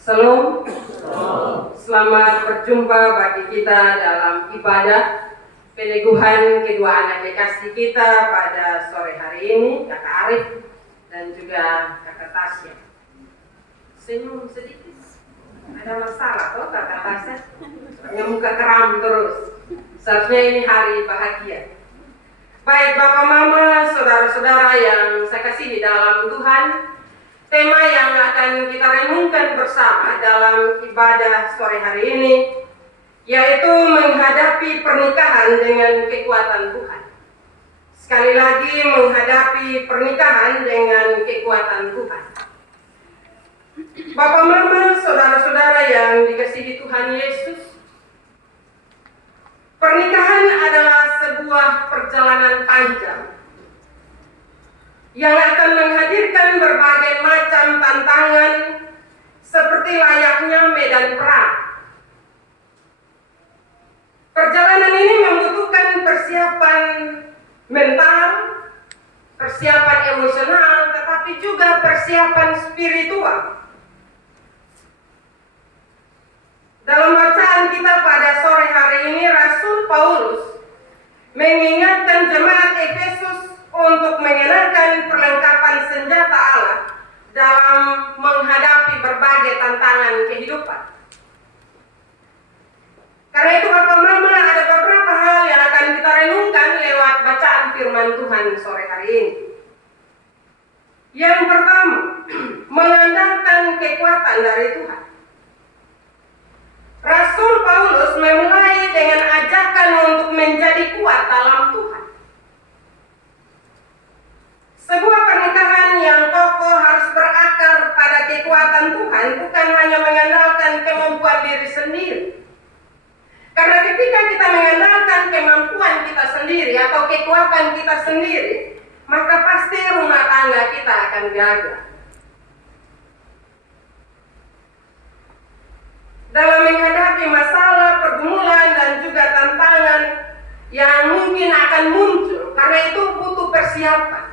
Salam. Selamat berjumpa bagi kita dalam ibadah peneguhan kedua anak kekasih kita pada sore hari ini, Kakak Arif dan juga Kakak Tasya. Senyum sedikit. Ada masalah toh Kakak Tasya? Punya muka keram terus. Seharusnya ini hari bahagia. Baik Bapak Mama, saudara-saudara yang saya kasihi dalam Tuhan, tema yang akan kita renungkan bersama dalam ibadah sore hari ini yaitu menghadapi pernikahan dengan kekuatan Tuhan. Sekali lagi, menghadapi pernikahan dengan kekuatan Tuhan. Bapak Mama, saudara-saudara yang dikasihi Tuhan Yesus, pernikahan adalah sebuah perjalanan panjang yang akan menghadirkan berbagai macam tantangan seperti layaknya medan perang. Perjalanan ini membutuhkan persiapan mental, persiapan emosional, tetapi juga persiapan spiritual. Dalam bacaan kita pada sore hari ini, Rasul Paulus mengingatkan jemaat Efesus untuk mengenakan perlengkapan senjata Allah dalam menghadapi berbagai tantangan kehidupan. Karena itu Bapak Mama, ada beberapa hal yang akan kita renungkan lewat bacaan firman Tuhan sore hari ini. Yang pertama, mengandalkan kekuatan dari Tuhan. Rasul Paulus memulai dengan ajakan untuk menjadi kuat dalam Tuhan. Sebuah pernikahan yang kokoh harus berakar pada kekuatan Tuhan, bukan hanya mengandalkan kemampuan diri sendiri. Karena ketika kita mengandalkan kemampuan kita sendiri atau kekuatan kita sendiri, maka pasti rumah tangga kita akan gagal. Dalam menghadapi masalah, pergumulan, dan juga tantangan yang mungkin akan muncul, karena itu butuh persiapan.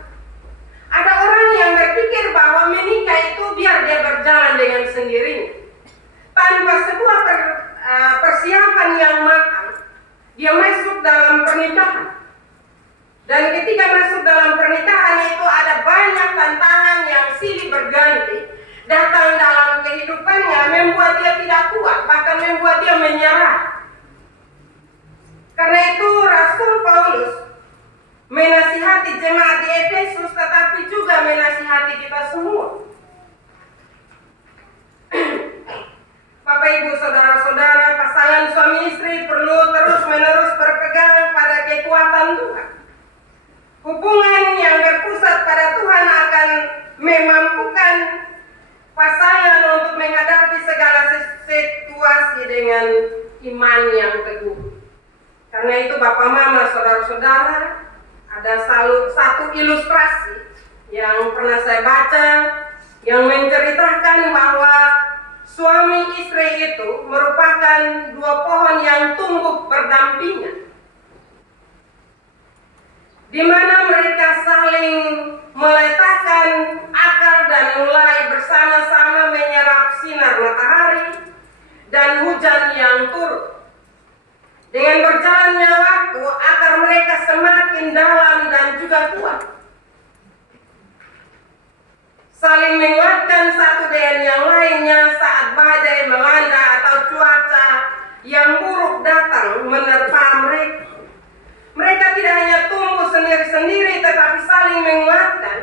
Ada orang yang berpikir bahwa menikah itu biar dia berjalan dengan sendirinya. Tanpa sebuah persiapan yang matang, dia masuk dalam pernikahan. Dan ketika masuk dalam pernikahan itu ada banyak tantangan yang silih berganti datang dalam kehidupannya, membuat dia tidak kuat, bahkan membuat dia menyerah. Karena itu Rasul Paulus menasihati jemaat di Efesus, tetapi juga menasihati kita semua. Bapak Ibu saudara-saudara, pasangan suami istri perlu terus-menerus berpegang pada kekuatan Tuhan. Hubungan yang berpusat pada Tuhan akan memampukan pasangan untuk menghadapi segala situasi dengan iman yang teguh. Karena itu Bapak Mama, saudara-saudara, ada satu ilustrasi yang pernah saya baca yang menceritakan bahwa suami istri itu merupakan dua pohon yang tumbuh berdampingan, di mana mereka saling meletakkan akar dan mulai bersama-sama menyerap sinar matahari dan hujan yang turun. Dengan berjalannya waktu, akar mereka semakin dalam dan juga kuat, saling menguatkan satu dengan yang lainnya saat badai melanda atau cuaca yang buruk datang menerpa mereka. Mereka tidak hanya tumbuh sendiri-sendiri, tetapi saling menguatkan,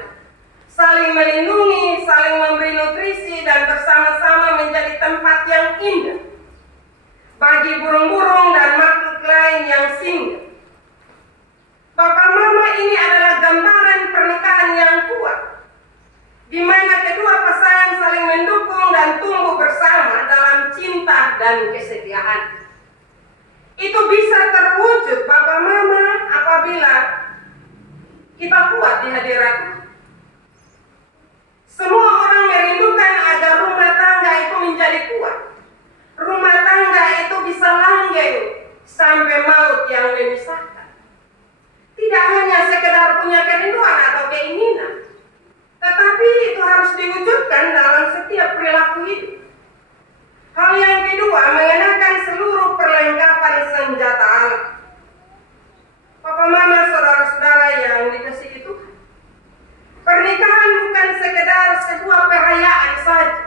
saling melindungi, saling memberi nutrisi, dan bersama-sama menjadi tempat yang indah bagi burung-burung dan makhluk lain yang singgah. Bapak Mama, ini adalah gambaran pernikahan yang kuat, di mana kedua pasangan saling mendukung dan tumbuh bersama dalam cinta dan kesetiaan. Itu bisa terwujud Bapak Mama apabila kita kuat di hadirat Tuhan. Semua orang merindukan agar rumah tangga itu menjadi kuat. Rumah tangga itu bisa langgeng sampai maut yang memisahkan. Tidak hanya sekedar punya kerinduan atau keinginan, tetapi itu harus diwujudkan dalam setiap perilaku hidup. kedua, mengenakan seluruh perlengkapan senjata Allah. Papa mama saudara-saudara yang dikasihi Tuhan, pernikahan bukan sekedar sebuah perayaan saja,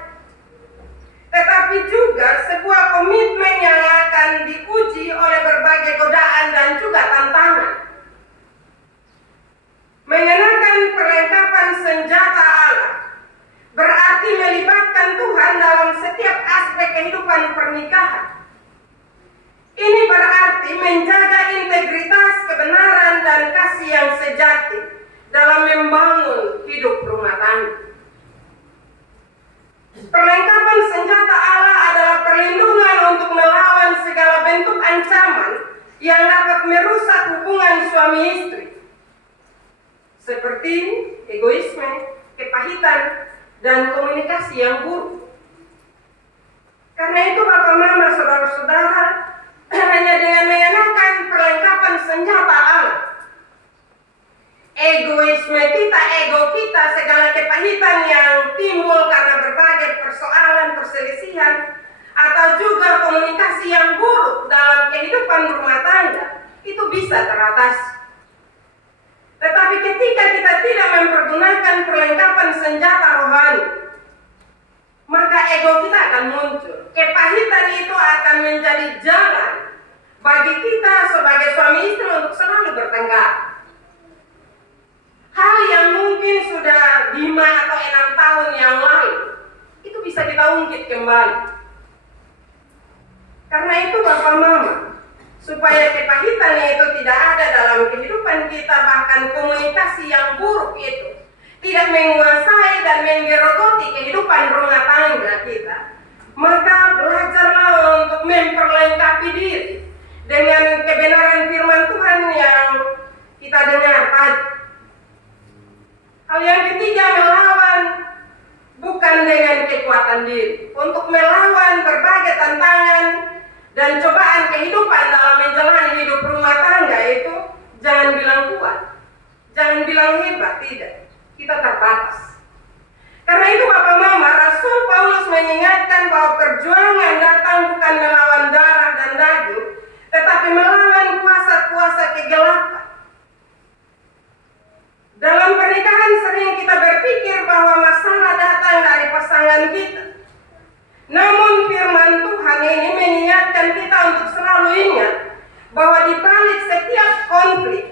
tetapi juga sebuah komitmen yang akan diuji oleh berbagai godaan dan juga tantangan. Mengenakan perlengkapan senjata Allah berarti melibatkan Tuhan dalam setiap aspek kehidupan pernikahan. Ini berarti menjaga integritas, kebenaran, dan kasih yang sejati dalam membangun hidup rumah tangga. Perlengkapan senjata Allah adalah perlindungan untuk melawan segala bentuk ancaman yang dapat merusak hubungan suami istri, seperti egoisme, kepahitan, dan komunikasi yang buruk. Karena itu Bapak Mama saudara-saudara, hanya dengan mengenakan perlengkapan senjata Allah, egoisme kita, ego kita, segala kepahitan yang timbul karena berbagai persoalan, perselisihan, atau juga komunikasi yang buruk dalam kehidupan rumah tangga, itu bisa teratasi. Tetapi ketika kita tidak mempergunakan perlengkapan senjata rohani, maka ego kita akan muncul. Kepahitan itu akan menjadi jalan bagi kita sebagai suami istri untuk selalu bertengkar. Hal yang mungkin sudah 5 atau 6 tahun yang lalu, itu bisa kita ungkit kembali. Karena itu Bapak Mama, supaya kepahitan itu tidak ada dalam kehidupan kita, bahkan komunikasi yang buruk itu tidak menguasai dan menggerogoti kehidupan rumah tangga kita, maka belajarlah untuk memperlengkapi diri dengan kebenaran firman Tuhan yang kita dengar tadi. Hal yang ketiga, melawan bukan dengan kekuatan diri. Untuk melawan berbagai tantangan dan cobaan kehidupan dalam menjalani hidup rumah tangga itu, jangan bilang kuat, jangan bilang hebat, tidak. Kita terbatas. Karena itu Bapak Mama, Rasul Paulus mengingatkan bahwa perjuangan datang bukan melawan darah dan daging, tetapi melawan kuasa-kuasa kegelapan. Dalam pernikahan sering kita berpikir bahwa masalah datang dari pasangan kita. Namun firman Tuhan ini mengingatkan kita untuk selalu ingat bahwa di balik setiap konflik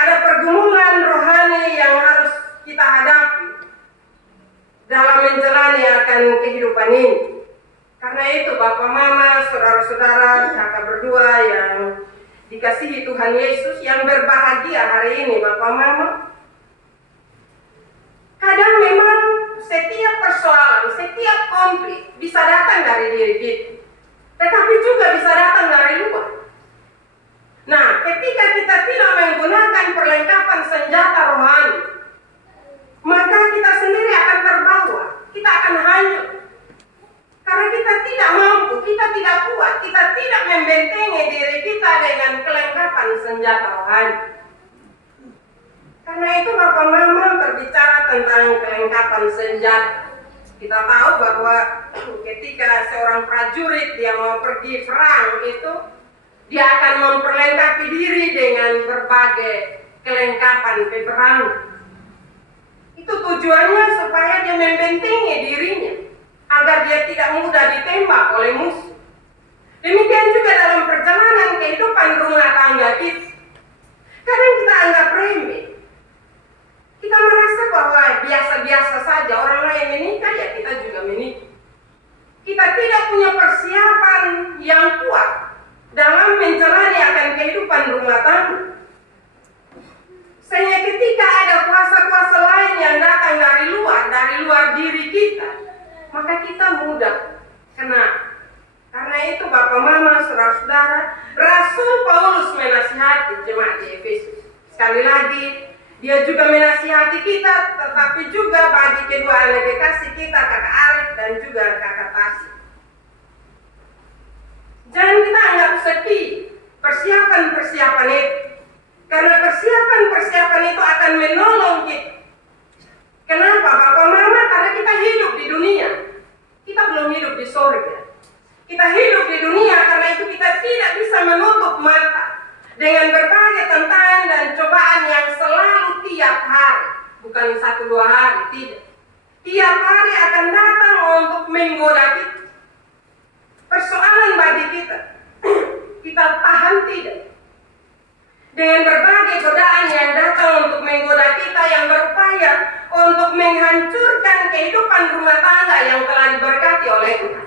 ada pergumulan rohani yang harus kita hadapi dalam menjalani akan kehidupan ini. Karena itu Bapak Mama, saudara-saudara, kakak berdua yang dikasihi Tuhan Yesus, yang berbahagia hari ini Bapak Mama, kadang memang setiap persoalan, setiap konflik bisa datang dari diri kita, tetapi juga bisa datang dari luar. Nah, ketika kita tidak menggunakan perlengkapan senjata rohani, maka kita sendiri akan terbawa, kita akan hanyut. Karena kita tidak mampu, kita tidak kuat, kita tidak membentengi diri kita dengan kelengkapan senjata rohani. Karena itu Bapak Mama berbicara tentang kelengkapan senjata. Kita tahu bahwa ketika seorang prajurit dia mau pergi perang itu, dia akan memperlengkapi diri dengan berbagai kelengkapan peperangan. Itu tujuannya supaya dia membentengi dirinya, agar dia tidak mudah ditembak oleh musuh. Demikian juga dalam perjalanan kehidupan rumah tangga kita. Kadang kita anggap remeh. Kita merasa bahwa biasa-biasa saja, orang lain menikah, ya kita juga menikah. Kita tidak punya persiapan yang kuat dalam menjalani akan kehidupan rumah tangga. Sehingga ketika ada kuasa-kuasa lain yang datang dari luar diri kita, maka kita mudah kena. Karena itu Bapak Mama, saudara-saudara, Rasul Paulus menasihati jemaat di Efesus. Sekali lagi, dia juga menasihati kita, tetapi juga bagi kedua anak kekasih kita, kakak Arif dan juga kakak Tasya. Jangan kita anggap sepi persiapan-persiapan itu. Karena persiapan-persiapan itu akan menolong kita. Kenapa Bapak Mama? Karena kita hidup di dunia. Kita belum hidup di surga. Kita hidup di dunia, karena itu kita tidak bisa menutup mata dengan berbagai tantangan dan cobaan yang selalu tiap hari. Bukan 1-2 hari, tidak. Tiap hari akan datang untuk menggoda kita. Persoalan bagi kita, kita tahan tidak dengan berbagai godaan yang datang untuk menggoda kita, yang berupaya untuk menghancurkan kehidupan rumah tangga yang telah diberkati oleh Tuhan.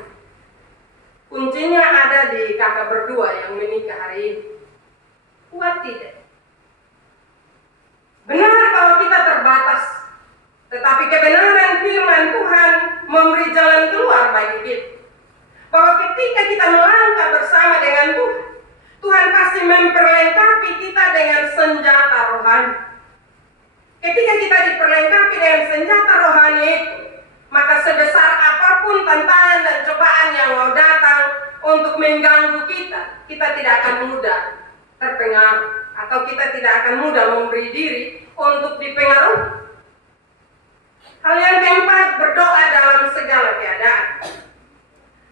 Kuncinya ada di kakak berdua yang menikah hari ini. Kuat tidak? Benar bahwa kita terbatas, tetapi kebenaran firman Tuhan memberi jalan keluar bagi kita. Bahwa ketika kita melangkah bersama dengan Tuhan, Tuhan pasti memperlengkapi kita dengan senjata rohani. Ketika kita diperlengkapi dengan senjata rohani itu, maka sebesar apapun tantangan dan cobaan yang mau datang untuk mengganggu kita, kita tidak akan mudah terpengaruh, atau kita tidak akan mudah memberi diri untuk dipengaruhi. Hal yang keempat, berdoa dalam segala keadaan.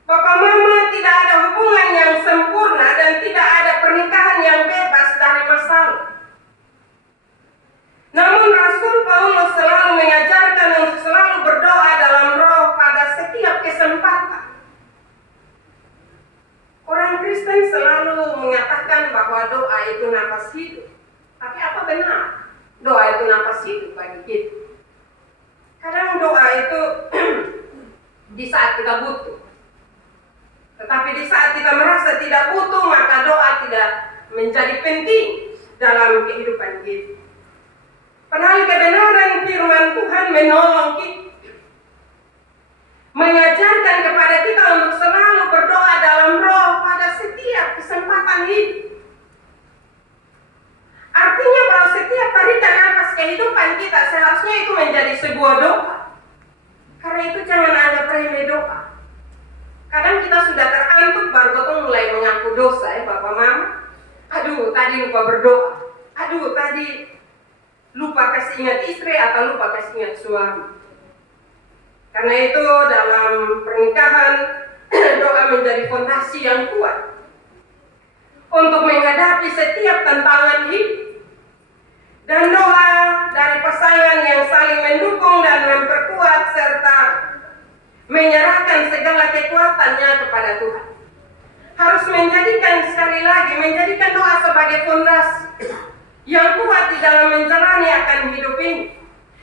Bapak Mama, tidak ada hubungan yang sempurna dan tidak ada pernikahan yang bebas dari masalah. Namun Rasul Paulus selalu mengajarkan untuk selalu berdoa dalam roh pada setiap kesempatan. Orang Kristen selalu mengatakan bahwa doa itu nafas hidup. Tapi apa benar doa itu nafas hidup bagi kita? Kadang doa itu di saat kita butuh. Tetapi di saat kita merasa tidak butuh, maka doa tidak menjadi penting dalam kehidupan kita. Padahal kebenaran firman Tuhan menolong kita, mengajarkan kepada kita untuk selalu berdoa dalam roh pada setiap kesempatan hidup. Artinya bahwa setiap tarikan nafas kehidupan kita seharusnya itu menjadi sebuah doa. Karena itu jangan anggap remeh doa. Kadang kita sudah terantuk baru kita mulai mengaku dosa ya Bapak Mama. Aduh tadi lupa berdoa. Aduh tadi lupa kasih ingat istri atau lupa kasih ingat suami. Karena itu dalam pernikahan doa menjadi fondasi yang kuat untuk menghadapi setiap tantangan hidup. Dan doa dari pasangan yang saling mendukung dan memperkuat serta menyerahkan segala kekuatannya kepada Tuhan. Harus menjadikan doa sebagai fondasi yang kuat di dalam menjalani akan hidup ini.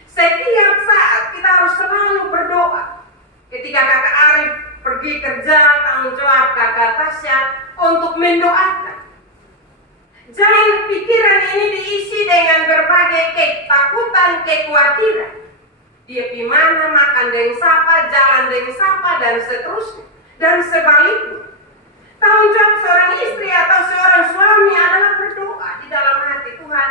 Setiap saat kita harus selalu berdoa. Ketika kakak Arif pergi kerja, tanggung jawab kakak Tasya untuk mendoakan. Jangan pikiran ini diisi dengan berbagai ketakutan, kekhawatiran. Dia gimana, makan dengan siapa, jalan dengan siapa, dan seterusnya. Dan sebaliknya. Tanggung jawab seorang istri atau seorang suami adalah berdoa di dalam hati. Tuhan,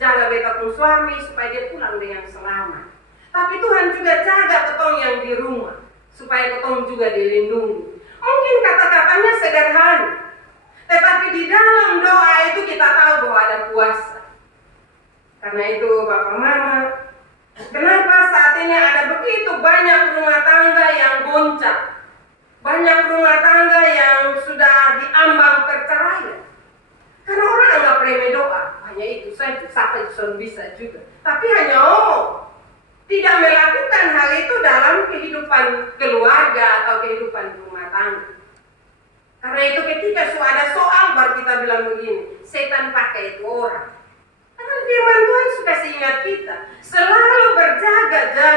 jaga betapun suami supaya dia pulang dengan selamat. Tapi Tuhan juga jaga ketong yang di rumah, supaya ketong juga dilindungi. Mungkin kata-katanya sederhana, tetapi di dalam doa itu kita tahu bahwa ada kuasa. Karena itu Bapak Mama, kenapa saat ini ada begitu banyak rumah tangga yang goncang? Banyak rumah tangga yang sudah diambang perceraian. Karena orang anggap remeh doa. Hanya itu saja, siapa yang bisa juga. Tapi hanya omong. Tidak melakukan hal itu dalam kehidupan keluarga atau kehidupan rumah tangga. Karena itu ketika ada soal baru kita bilang begini, setan pakai itu orang. Karena firman Tuhan suka ingat kita, selalu berjaga-jaga.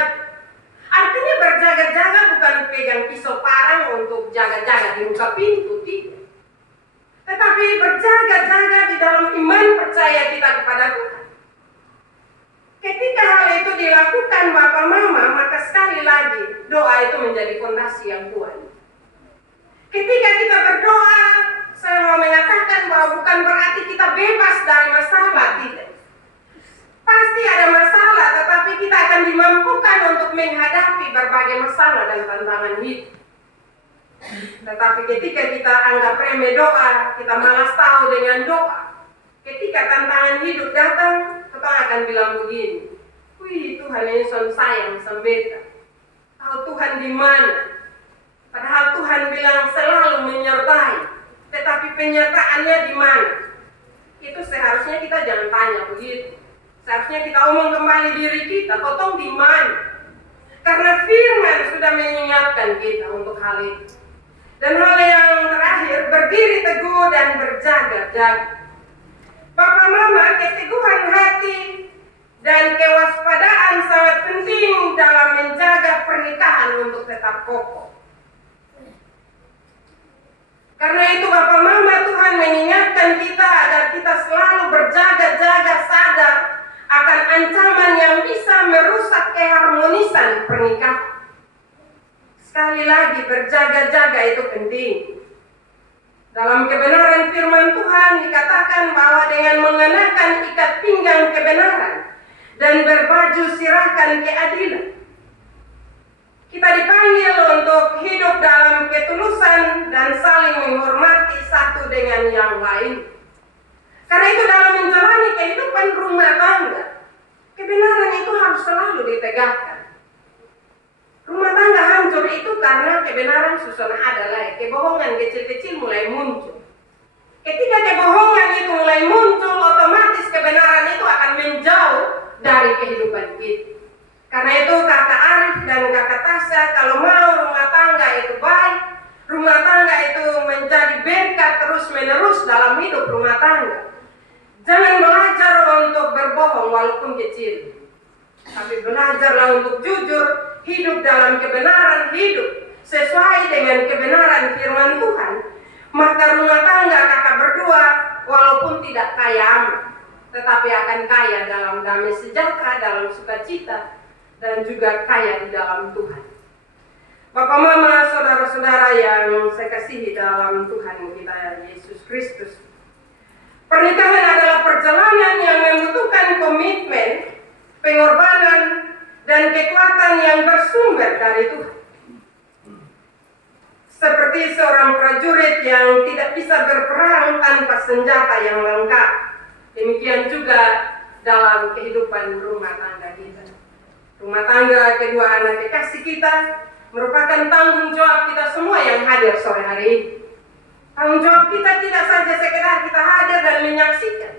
Artinya berjaga-jaga bukan pegang pisau parang untuk jaga-jaga di muka pintu, tidak. Tetapi berjaga-jaga di dalam iman percaya kita kepada Tuhan. Ketika hal itu dilakukan Bapak Mama, maka sekali lagi doa itu menjadi fondasi yang kuat. Ketika kita berdoa, saya mau mengatakan bahwa bukan berarti kita bebas dari masalah, tidak. Pasti ada masalah, tetapi kita akan dimampukan untuk menghadapi berbagai masalah dan tantangan hidup. Tetapi ketika kita anggap remeh doa, kita malas tahu dengan doa. Ketika tantangan hidup datang, kita akan bilang begini, wih Tuhan ini sayang sembeta. Tahu Tuhan di mana? Padahal Tuhan bilang selalu menyertai. Tetapi penyertaannya di mana? Itu seharusnya kita jangan tanya begitu. Seharusnya kita omong kembali diri kita, potong di mana? Karena firman sudah mengingatkan kita untuk hal itu. Dan hal yang terakhir, berdiri teguh dan berjaga-jaga. Papa Mama, keteguhan hati dan kewaspadaan sangat penting dalam menjaga pernikahan untuk tetap kokoh. Karena itu Bapak Mama, Tuhan mengingatkan kita agar kita selalu berjaga-jaga, sadar akan ancaman yang bisa merusak keharmonisan pernikahan. Sekali lagi, berjaga-jaga itu penting. Dalam kebenaran firman Tuhan dikatakan bahwa dengan mengenakan ikat pinggang kebenaran dan berbaju sirahkan keadilan, kita dipanggil untuk hidup dalam ketulusan dan saling menghormati satu dengan yang lain. Karena itu dalam menjalani kehidupan rumah tangga, kebenaran itu harus selalu ditegakkan. Rumah tangga hancur itu karena kebenaran susun adalah kebohongan kecil-kecil mulai muncul. Ketika kebohongan itu mulai muncul, otomatis kebenaran itu akan menjauh dari kehidupan kita. Karena itu kakak Arif dan kakak Tasya, kalau mau rumah tangga itu baik, rumah tangga itu menjadi berkat terus-menerus dalam hidup rumah tangga, jangan belajar untuk berbohong walaupun kecil, tapi belajarlah untuk jujur, hidup dalam kebenaran, hidup sesuai dengan kebenaran firman Tuhan. Maka rumah tangga kakak berdua walaupun tidak kaya amat, tetapi akan kaya dalam damai sejahtera, dalam sukacita, dan juga kaya di dalam Tuhan. Bapak Mama, saudara-saudara yang saya kasihi dalam Tuhan kita Yesus Kristus, pernikahan adalah perjalanan yang membutuhkan komitmen, pengorbanan, dan kekuatan yang bersumber dari Tuhan. Seperti seorang prajurit yang tidak bisa berperang tanpa senjata yang lengkap, demikian juga dalam kehidupan rumah tangga kita. Rumah tangga kedua anak kekasih kita merupakan tanggung jawab kita semua yang hadir sore hari ini. Tanggung jawab kita tidak saja sekedar kita hadir dan menyaksikan,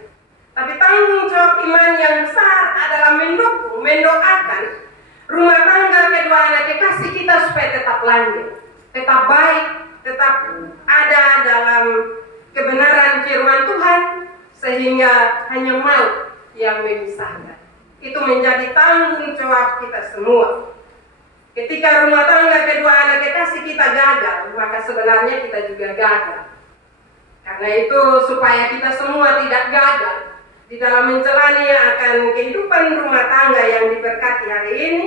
tapi tanggung jawab iman yang besar adalah mendukung, mendoakan rumah tangga kedua anak kekasih kita supaya tetap lanjut, tetap baik, tetap ada dalam kebenaran firman Tuhan, sehingga hanya maut yang memisahkan. Itu menjadi tanggung jawab kita semua. Ketika rumah tangga kedua anak kekasih kita gagal, maka sebenarnya kita juga gagal. Karena itu supaya kita semua tidak gagal di dalam menjalani akan kehidupan rumah tangga yang diberkati hari ini,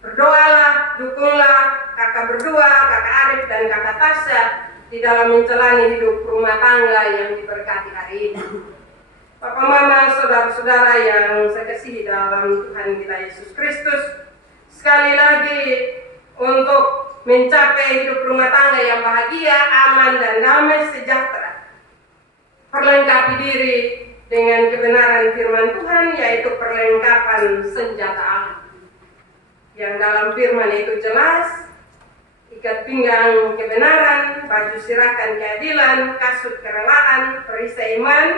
berdoalah, dukunglah kakak berdua, kakak Arif dan kakak Tasya di dalam menjalani hidup rumah tangga yang diberkati hari ini. Bapak Mama, saudara-saudara yang saya kasihi dalam Tuhan kita Yesus Kristus, sekali lagi untuk mencapai hidup rumah tangga yang bahagia, aman, dan damai sejahtera, perlengkapi diri dengan kebenaran firman Tuhan, yaitu perlengkapan senjata Allah. Yang dalam firman itu jelas, ikat pinggang kebenaran, baju sirahkan keadilan, kasut kerelaan, perisai iman,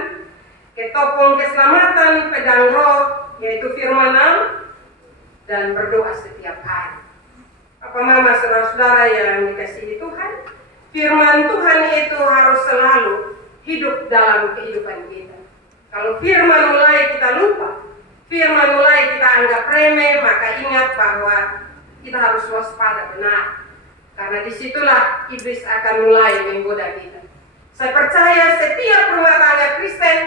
ketopong keselamatan, pedang roh, yaitu firman Allah, dan berdoa setiap hari. Apa Mama, saudara-saudara yang dikasihi Tuhan, firman Tuhan itu harus selalu hidup dalam kehidupan kita. Kalau firman mulai kita lupa, firman mulai kita anggap remeh, maka ingat bahwa kita harus waspada benar. Karena disitulah iblis akan mulai menggoda kita. Saya percaya setiap rumah tangga Kristen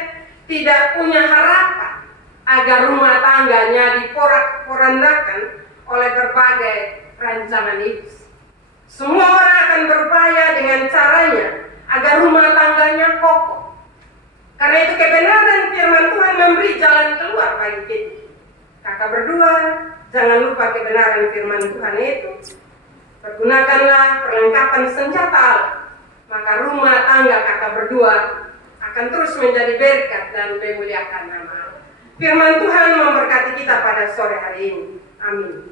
tidak punya harapan agar rumah tangganya diporak-porandakan oleh berbagai rancangan iblis. Semua orang akan berupaya dengan caranya agar rumah tangganya kokoh. Karena itu kebenaran firman Tuhan memberi jalan keluar bagi kita. Kakak berdua, jangan lupa kebenaran firman Tuhan itu. Pergunakanlah perlengkapan senjata Allah, maka rumah tangga kakak berdua akan terus menjadi berkat dan memuliakan nama Allah. Firman Tuhan memberkati kita pada sore hari ini. Amin.